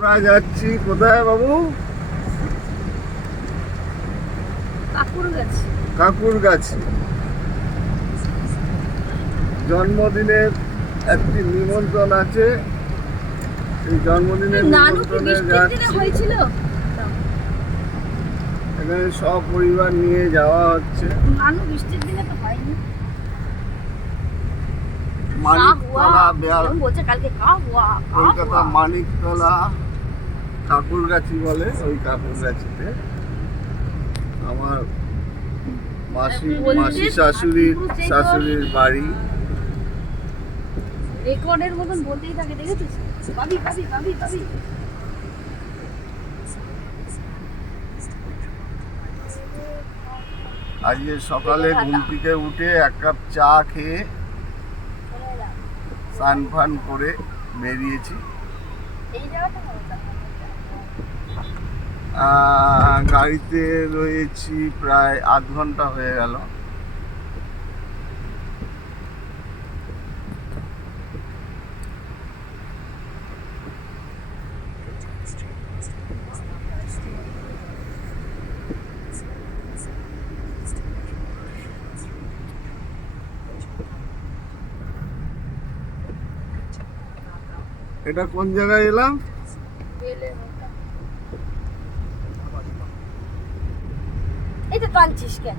আমরা যাচ্ছি কোথায় বাবু? কাকুরগাছি। জন্মদিনের একটি নিমন্ত্রণ আছে, এই জন্মদিনের নিমন্ত্রণে যাচ্ছি। এখানে সব পরিবার নিয়ে যাওয়া হচ্ছে। কলকাতা মানিকতলা ঠাকুরগাছি বলে, ওই ঠাকুরগাছিতে আমার মাসি শাশুড়ির বাড়ি। রেকর্ডের মতন বলতেই থাকে, দেখেছিস? ভাবি ভাবি ভাবি ভাবি। আজকে সকালে ঘুম থেকে উঠে এক কাপ চা খেয়ে স্নান ফান করে বেরিয়েছি। গাড়িতে রয়েছি প্রায় আধ ঘন্টা হয়ে গেল। এটা কোন জায়গায় এলাম? এটা টানছিস কেন?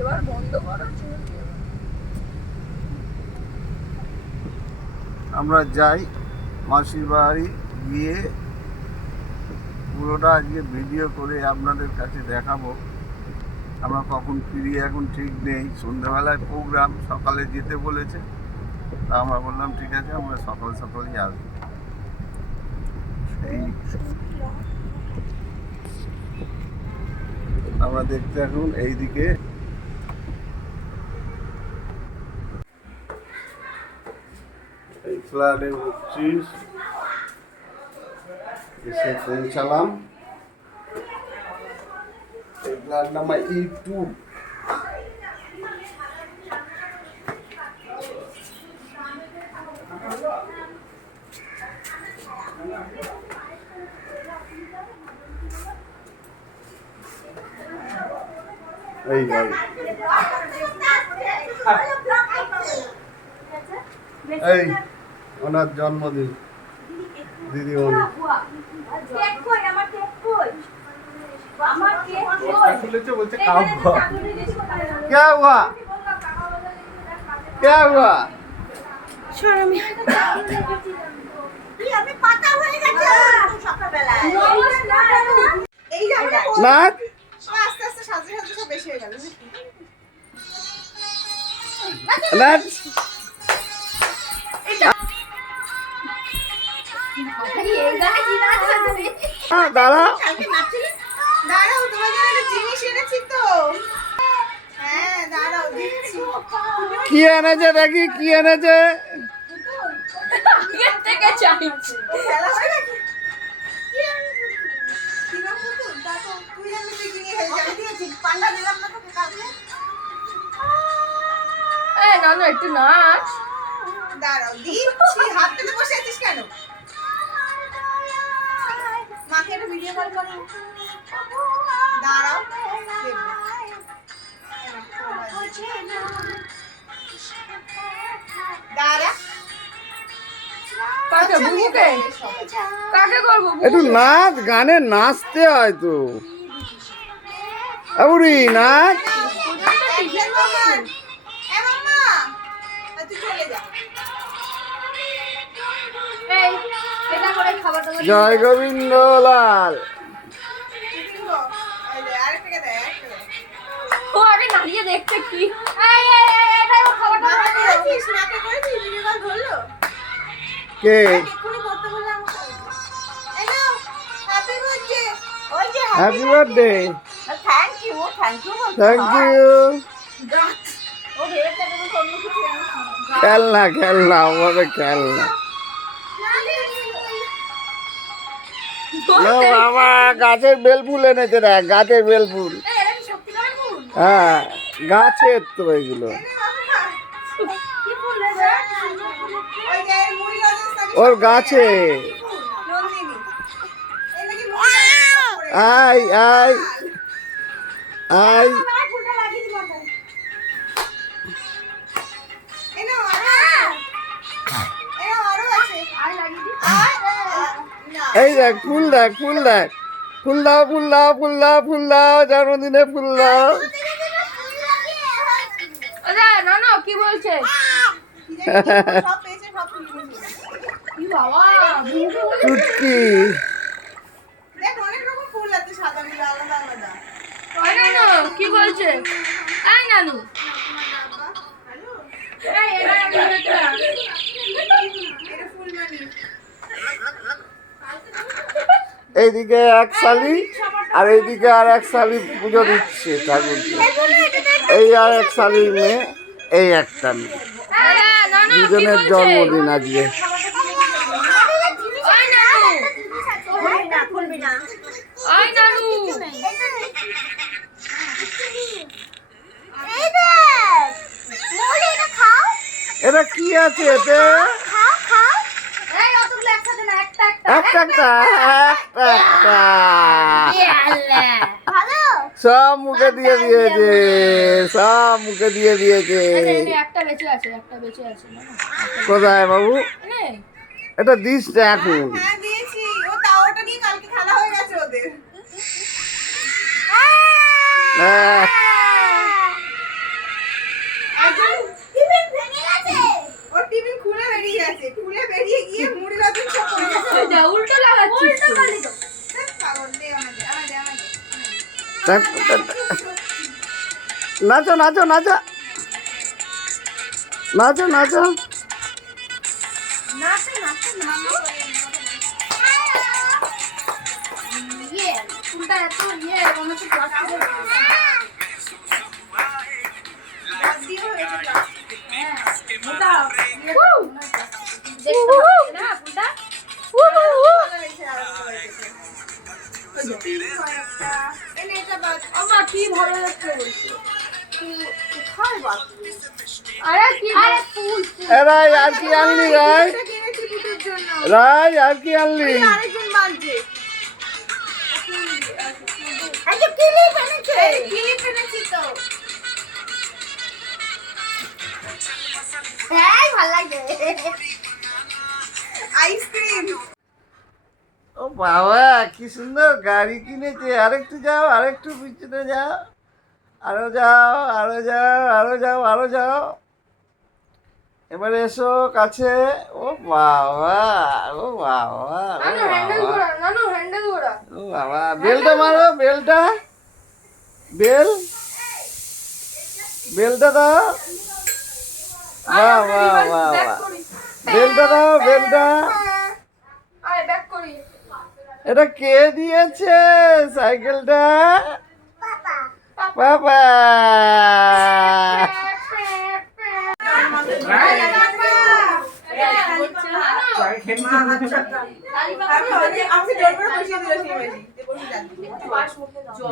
এবার বন্ধ করা। আমরা যাই মাসির বাড়ি, গিয়ে পুরোটা আজকে ভিডিও করে আপনাদের কাছে দেখাবো। আমরা কখন ফিরি এখন ঠিক নেই, সন্ধ্যেবেলায় প্রোগ্রাম, সকালে যেতে বলেছে, তা আমরা বললাম ঠিক আছে আমরা সকাল সকালই আসবো। এই আমরা দেখতে এখন এইদিকে এই ফ্ল্যাটে উঠছিস, এসে পৌঁছালাম। এই ফ্ল্যাট নাম্বার E2। এই গাড়ি, এই ওনার জন্মদিন দিদিমণি। क्या हुआ? क्या हुआ? নাচ নাচ দাঁড়া, কি এনেছে দেখি, কি এনেছে? একটু নাচ। দাঁড়াও দিচ্ছি, হাত পেতে বসে আছিস কেন? মাকে একটা ভিডিও কল করো। দাঁড়াও দাঁড়া, কাকে বুবুকে? কাকে করবো? একটু নাচ, গানে নাচতে হয় তো। আবুরি নাচ। জয় গোবিন্দ লাল। ও আগে নাড়িয়ে দেখতে কি কে? Happy birthday. Thank you, thank you, thank you. ও ভেবেছে অন্য কিছু খেলনা খেলনা আমাদের খেলনা। ও বাবা, গাছের বেল ফুল এনেছে দেখ, গাছের বেল ফুল। হ্যাঁ, গাছের তো এগুলো। ওর গাছে। আয় আয় আয়। এই দেখ ফুল, দেখ ফুল, দেখ ফুল দাও, ফুল দাও, ফুল দাও, ফুল দাও, জন্মদিনে ফুল দাও। কি বলছে? চুটকি। কি বলছে? তাই নানু এইদিকে এক শালি আর এইদিকে আর এক শালি পুজো দিচ্ছে ঠাকুরকে। এই আর এক শালির মেয়ে, এই একটা মেয়ে, দুজনের জন্মদিন আজকে। এটা কি আছে এতে? একটা একটা একটা একটা সব মুখে দিয়ে দিয়েছে, সব মুখে দিয়ে দিয়েছে। একটা বেঁচে আছে, একটা বেঁচে আছে। কোথায় বাবু? এটা দিস এখন। হ্যাঁ দিয়েছি, ও তাও ওটা নিয়ে কালকে খেলা হয়ে গেছে ওদের। হ্যাঁ, ওর টিফিন খুলে বেরিয়ে গেছে, খুলে বেরিয়ে গিয়ে মুড়ি রতন সব পড়ে গেছে। উল্টো লাগাচ্ছিস তো। পাগল দে আমাদের আমাদের আমাদের। নাচো নাচো নাচো নাচো নাচো। নাচে নাচে নাচো। ফুলটা এত মনে হচ্ছে প্লাস্টিকের। কি ভালো লাগছে বলছে। আরে কি ফুল। রাই আর কি আনলি? রাই রাই আর কি আনলি? আরেকজন বাঁধছে। ক্লিপ এনেছি তো। ভালো লাগে আইসক্রিম। ও বাবা, কি সুন্দর গাড়ি কিনেছে। আরেকটু যাও, আরেকটু পিছনে যাও, আরো যাও, আরো যাও, আরো যাও, আরো যাও। এবারে এসো কাছে। ও বাবা, ও বাবা, ও নানু হ্যান্ডেল বাবা, ঘোরা, নানু হ্যান্ডেল ঘোরা। ও বাবা। বেলটা মারো, বেলটা, বেল, বেলটা দাও। বাহ বাহ বাহ বাহ, বেলটা দাও, বেলটা। আয় ব্যাক করি। এটা কে দিয়েছে সাইকেলটা? বাবা।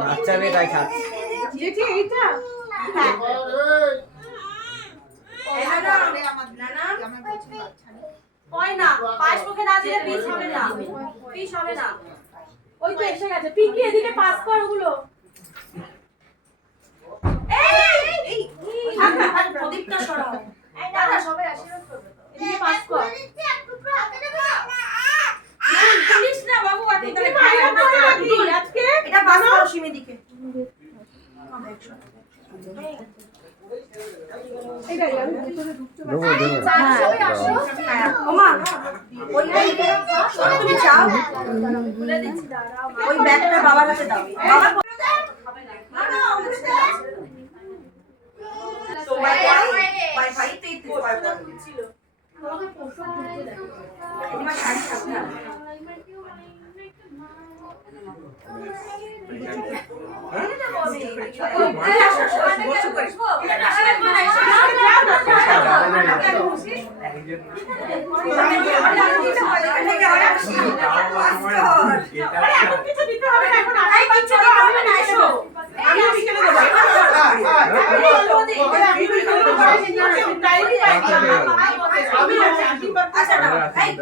বাচ্চা মেয়েটাই খাচ্ছে। ওই তো এসে গেছে। পিঙ্কি এদিকে পাস কর ওগুলো। প্রদীপটা সরাও। দাদা সবাই আশীর্বাদ করবে তো। এদিকে পাস কর। পুলিশ না বাবু, আজকে এটা পাস করো সীমে দিকে। সবাই আসো। ওমা তুমি চাও বলে দিচ্ছি, দাঁড়াও। ওই ব্যাগটা বাবার কাছে দাও। বাবা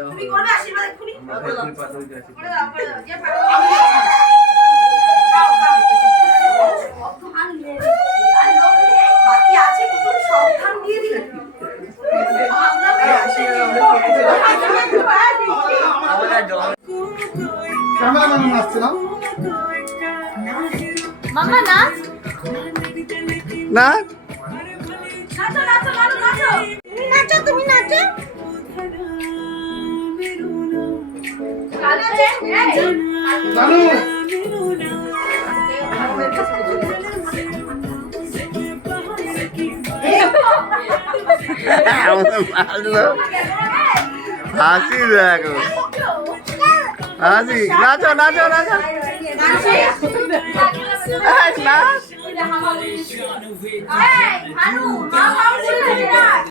তুমি করবে আশীর্বাদ এক্ষুনি বাকি আছে কিন্তু সব ধান দিয়ে দিই ক্যামেরাম্যান আসছে না মামা নাচ না নাচো নাচো নাচো নাচো তুমি নাচো জানো হাসি দেখো হাসি নাচো নাচো নাচো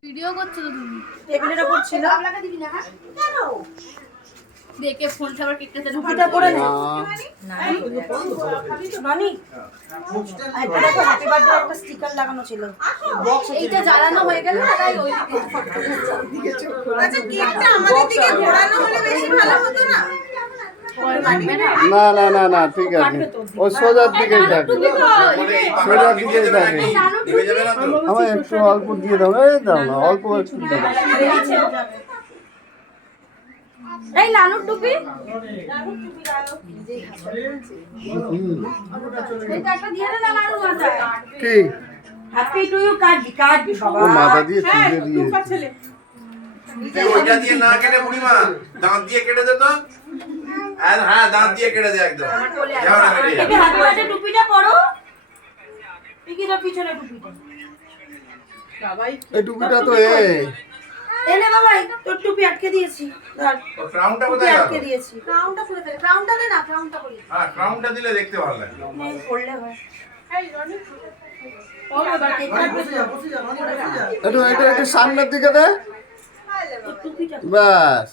ভিডিও করছো তো তুমি টেবিলের উপর ছিল দেখে ফোন ছাড়া কেকটা যেন এটা করে নে নানি দেখো হ্যাপি বার্থডে একটা স্টিকার লাগানো ছিল এইটা জ্বালানো হয়ে গেল তাই ওই আচ্ছা কেকটা আমাদের দিকে ঘোরানো হলে বেশি ভালো হতো না? না না না না ঠিক আছে ও সোজার দিকেই থাকে সোজার দিকেই থাকে আমার একটু অল্প দিয়ে দাও এই দাও না অল্প একটু দাও এই লালুর টুপি এটা একটা দিয়ে দে না লালু মাথায় কি হ্যাপি টু ইউ কার্ড বাবা ও মাথা দিয়ে তুলে দিয়ে ওইটা দিয়ে না কেটে বুড়িমা দাঁত দিয়ে কেটে দে তো হ্যাঁ দাঁত দিয়ে কেটে দে একদম যাও না কেটে একে হ্যাপি বার্থডে টুপিটা পরো পিকিটা পিছনে টুপিটা এই টুপিটা তো এনে বাবা তোর টুপি আটকে দিয়েছি ধর ওর ক্রাউনটা টুপি কোথায় গেল আটকে দিয়েছি ক্রাউনটা খুলে দে ক্রাউনটা দে না ক্রাউনটা করি হ্যাঁ ক্রাউনটা দিলে দেখতে ভালো লাগে নেই পড়লে হয় ও বাবা কেক কাটবে একটু একটু একটু সামনের দিকে দে তোর টুপিটা বাস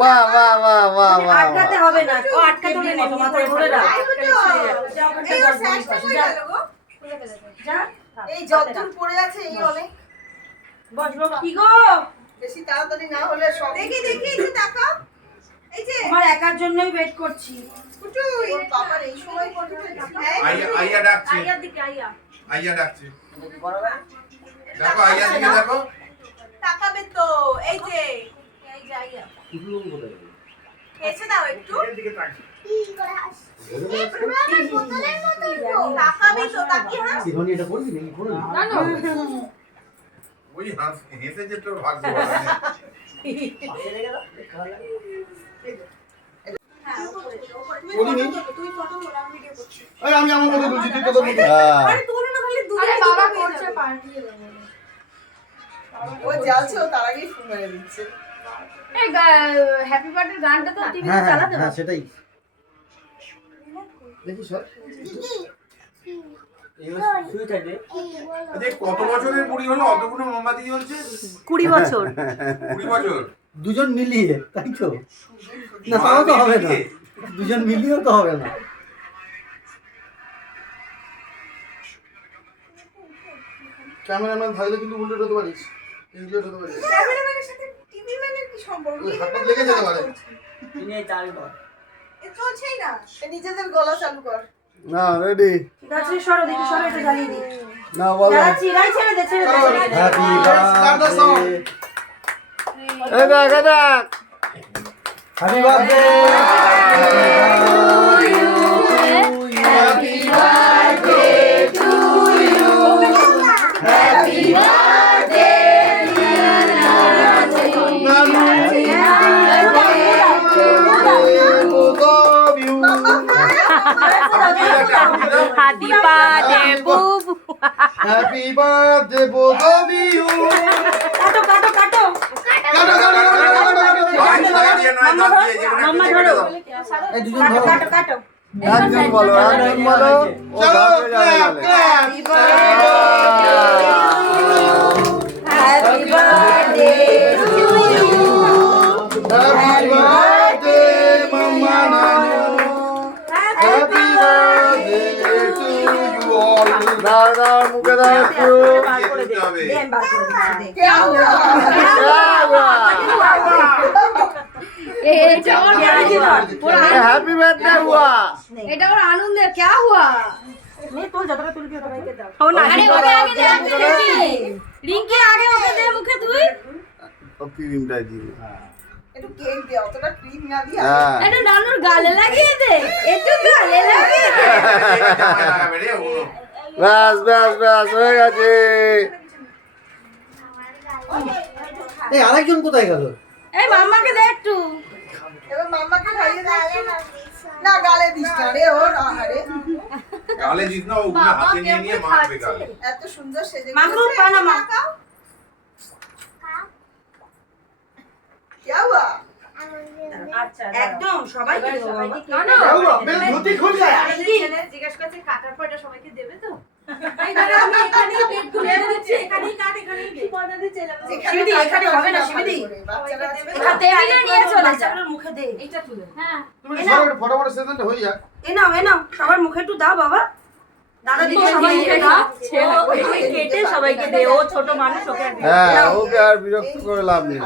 বাহ বাহ বাহ বাহ বাহ আটকাতে হবে না ও আটকাতে হবে না মাথায় ধরে রাখ এই ওর স্যাশটা কই গেল গো? যা এই যতদূর পড়ে আছে এই অনেক বস বাবা কি গো বেশি তাড়াতাড়ি না হলে সব দেখি দেখি একটু তাকাও এই যে তোমার একার জন্যই ওয়েট করছি কুটু ওর বাবার এই সময় কোন আইয়া ডাকছি আইয়ার দিকে আইয়া আইয়া ডাকছি দেখো আইয়া দিকে দেখো তাকাবে তো এই যে আইয়া এসে দাও একটু তাকাবে তো তাকিয়ে হাস ওই হেসে যে তোর ভাগ্য ভালো নেই। তুই ফটো মোলা ভিডিও করছিস এই আমি আমার মতো বলছি তুই তো তোর মতো হ্যাঁ আরে তুই না খালি দুধ আরে বাবা করছে পাঠিয়ে দেবো ও জ্বালছে ও তার আগেই ফোন মেরে দিচ্ছে এই হ্যাপি বার্থডে গানটা তো টিভিতে চালাতে হবে সেটাই দেখি সর আরে কত বছরের বুড়ি হলো অতগুলো মোমবাতি জ্বলছে 20 বছর 20 বছর দুজন মিলিয়ে তাই তো না তাও তো হবে না দুজন মিলিয়েও তো হবে না ক্যামেরাম্যান থাকলে কিন্তু উল্টো হতে পারিস ইনজুরি হতে পারিস ক্যামেরাম্যানের সাথে টিভি ম্যানের কি সম্পর্ক ওই হাতটা লেগে যেতে পারে এ চলছেই না এ নিজেদের গলা চালু কর না রেডি গাছে সরো দেখি সরো এটা জ্বালিয়ে দিই না বলো যারা চিরাই ছেড়ে দে ছেড়ে দে হ্যাপি বার্থডে এই দেখ এই দেখ happy birthday happy birthday to you happy birthday Happy birthday, Bubu. Happy birthday both of you কাটো কাটো কাটো দিয়ে নয় দাঁত দিয়ে যেগুলো মাম্মা কেটে ধরো দাও এই দুজন কাটো ধরো কাটো কাটো একজন বলো ও চলো গাবে যাবে ক্ল্যাপ নাহলে। Happy birthday to you. Happy birthday, Mama Nanu. Happy birthday to you all. দাদা মুখে দাও একটু। দিতে হবে দে, আমি বার করে দিচ্ছি, দে। क्या हुआ এটা ওর হ্যাপি বার্থডে হুয়া। এটা ওর আনন্দের क्या हुआ নে, তোল, যতটা তুলবি ততটাই দাও। আরে ওকে আগে দে আগে দে রিঙ্কি আগে ওকে দে মুখে তুই ও ক্রিমটা দিয়ে। একটু কেক দে অতটা ক্রিম না দিয়ে হ্যাঁ এটা নানুর গালে লাগিয়ে দে একটু গালে লাগিয়ে দে জামাই লাগাবে রে ওগুলো ব্যাস ব্যাস ব্যাস হয়ে গেছে। এই আরেকজন কোথায় গেল? এই মাম্মাকে দে একটু এবার মাম্মাকে খাইয়ে দে না গালে দিস না রে ওর আহারে গালে দিস না ওগুলো হাতে নিয়ে মাখবে গালে এত সুন্দর সেজে মাখো, পানা মাখ। क्या हुआ আচ্ছা, একদম সবাইকে দেবো বাবা। धोती खुल गया জিজ্ঞেস করছে কাটার পর এটা সবাইকে দেবে তো? এই দাঁড়া, আমি এখানেই পেট খুলে দিচ্ছি, এখানেই কাট, এখানেই দে। শিবিদি, এখানে হবে না, শিবিদি। বাচ্চারা দেবে এখান থেকে আগে নিয়ে চলে বাচ্চাগুলোর মুখে দে। এইটা তুলে হ্যাঁ এ নাও, এ নাও, সবার মুখে একটু দাও বাবা। দাদা দিদি সবাই মুখে দাও। ওই কেটে সবাইকে দে, ও ছোট মানুষ, ওকে আর দিও না। হ্যাঁ ওকে আর বিরক্ত করে লাভ নেই,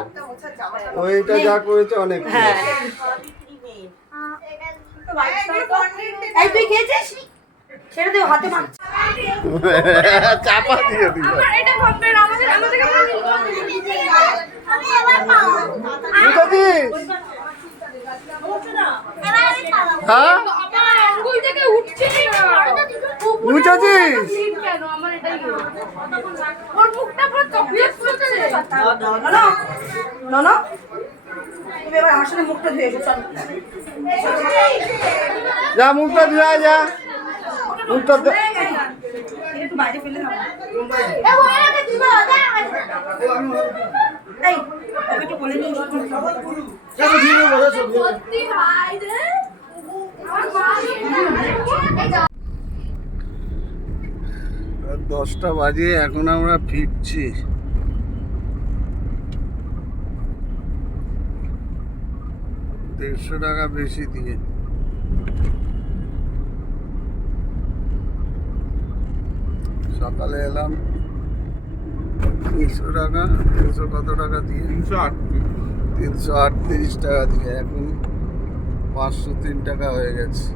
ওইটা যা করেছে অনেক। হ্যাঁ। এই তুই খেয়েছিস? ছেড়ে দে, হাতে মার। চাপা দিয়ে দিল। আমার এটা কমপ্লিট আমাদের বুঝেছিস? হ্যাঁ আমার আঙ্গুল থেকে উঠছে বুঝেছিস? কেন আমার এটাই ওর মুখটা পুরো চকলেট ফুটছে না না, তুমি এবার আমার সাথে মুখটা ধুয়ে এসো, চল। যা মুখটা ধুয়া যা, মুখটা ধুয়ে- একটু বাইরে ফেলে দাও। এ ওরাকে দিবা এই, ওকে একটু বলে দিই। সত্যি ভাই রে আমার মা এই যা 10টা বাজে, এখন আমরা ফিরছি। $150 বেশি দিয়ে। সকালে এলাম 300 টাকা, 300 কত টাকা দিয়ে, 338 টাকা দিয়ে, এখন 503 টাকা হয়ে গেছে।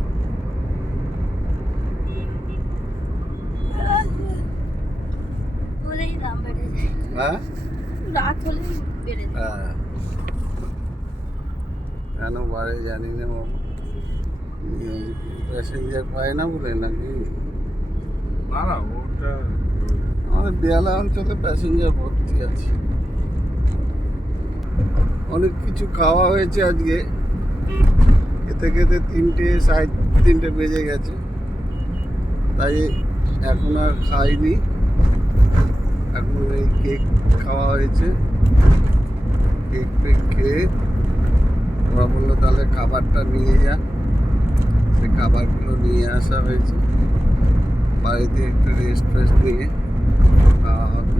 বলেই দাম বেড়ে যায় হ্যাঁ রাত হলে বেড়ে যায় হ্যাঁ কেন বাড়ে জানি না বাবা, প্যাসেঞ্জার পায় না বলে নাকি? না না ওটা আমাদের বেহালা অঞ্চলে প্যাসেঞ্জার ভর্তি আছে। অনেক কিছু খাওয়া হয়েছে আজকে, খেতে খেতে 3:30 বেজে গেছে, তাই এখন আর খাইনি। এখন এই কেক খাওয়া হয়েছে, কেক টেক খেয়ে ওরা বললো তাহলে খাবারটা নিয়ে যা, সে খাবারগুলো নিয়ে আসা হয়েছে। বাড়িতে একটু রেস্ট ফেস্ট নিয়ে খাওয়া হবে।